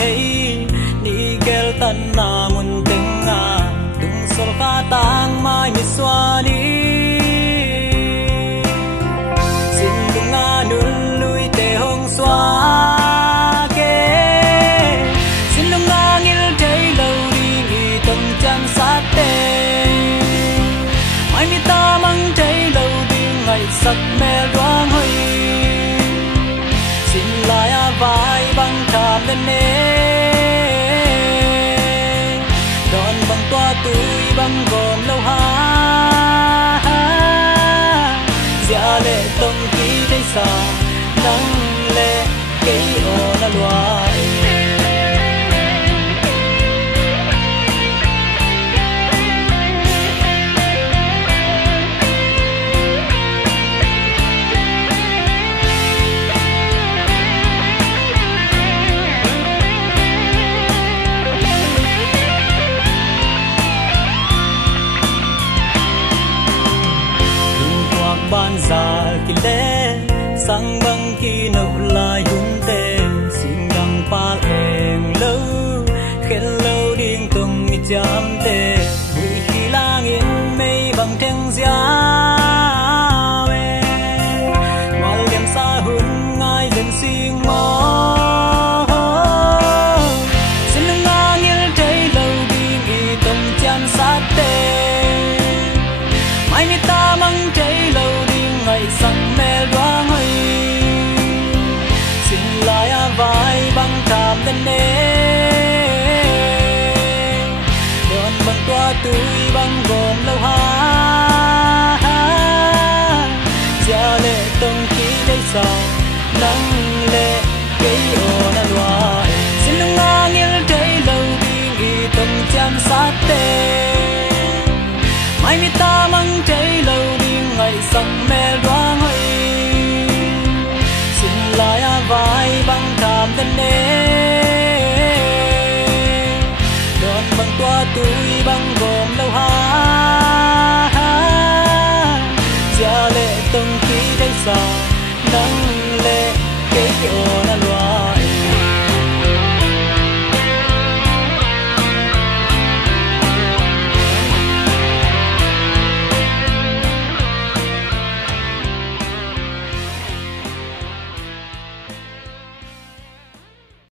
hey ni gel tan na mun tenga tung sol kha tang mai mi swani sin lunga nun lui te hong swa ke sin lunga ngil thei lo ri tong chan sát te mai mi ta mang thei lo ding ngai sak me roang hoi xin lại vai băng thảm lên nè đòn băng toa tươi băng gồm lâu ha dạ lệ tông ký đây xa nắng lệ cây ô na loài ban già kỳ lệ sang băng kỳ nậu lại hung tê xin đăng pa em lâu khen lâu điên tung mi chạm tê bụi khi lang yên mây bằng thang giá về ngoài đêm xa hun ngay dần xin mơ xin lưng ngang yên thấy lâu điên kỳ tung chạm sát tê mai mi ta mang thấy lâu ngày sắc mê loang hơi xin lại vai băng thảm lên nê đòn băng toa tươi băng gồm lâu ha gia lệ tông ký đây sao nắng lệ cây ô na loài xin lung ngang yêu thấy lâu đi tông chăm sát tê mai mi ta mang thấy lâu đi ngày sắc mê loang hơi xin lại vai băng thảm lên nê đòn băng toa tươi băng